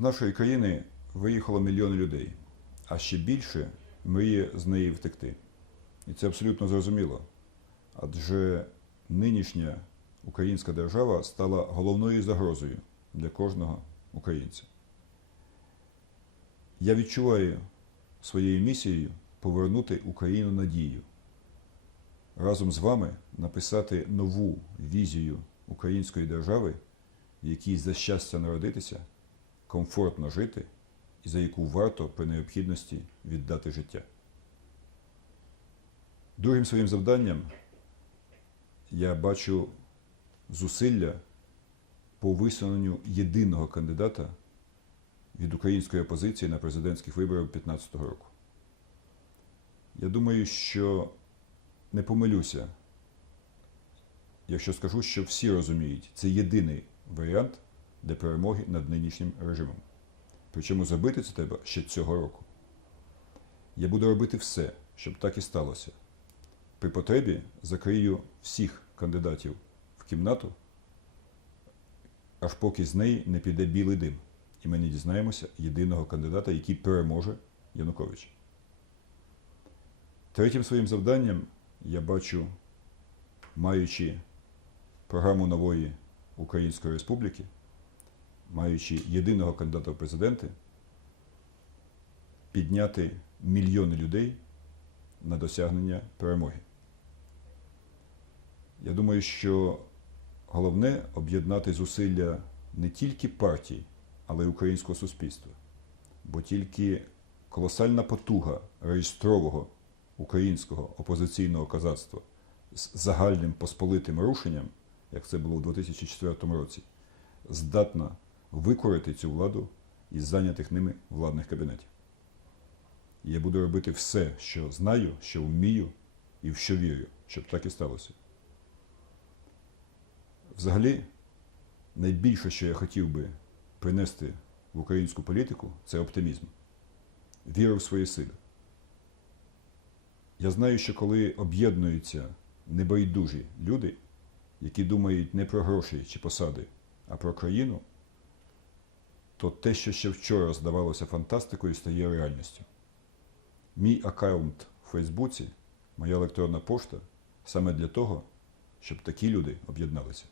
З нашої країни виїхало мільйони людей, а ще більше мріє з неї втекти. І це абсолютно зрозуміло. Адже нинішня українська держава стала головною загрозою для кожного українця. Я відчуваю своєю місією повернути Україну надію. Разом з вами написати нову візію української держави, в якій за щастя народитися, комфортно жити і за яку варто при необхідності віддати життя. Другим своїм завданням я бачу зусилля по висуненню єдиного кандидата від української опозиції на президентських виборах 2015 року. Я думаю, що не помилюся, якщо скажу, що всі розуміють, це єдиний варіант для перемоги над нинішнім режимом. Причому зробити це треба ще цього року. Я буду робити все, щоб так і сталося. При потребі закрию всіх кандидатів в кімнату, аж поки з неї не піде білий дим, і ми не дізнаємося єдиного кандидата, який переможе Януковича. Третім своїм завданням я бачу, маючи програму нової Української Республіки, маючи єдиного кандидата в президенти, підняти мільйони людей на досягнення перемоги. Я думаю, що головне об'єднати зусилля не тільки партій, але й українського суспільства. Бо тільки колосальна потуга реєстрового українського опозиційного казацтва з загальним посполитим рушенням, як це було у 2004 році, здатна викорити цю владу із зайнятих ними владних кабінетів. Я буду робити все, що знаю, що вмію і в що вірю, щоб так і сталося. Взагалі, найбільше, що я хотів би принести в українську політику, це оптимізм, віру в свої сили. Я знаю, що коли об'єднуються небайдужі люди, які думають не про гроші чи посади, а про країну, то те, що ще вчора здавалося фантастикою, стає реальністю. Мій аккаунт в Фейсбуці, моя електронна пошта саме для того, щоб такі люди об'єдналися.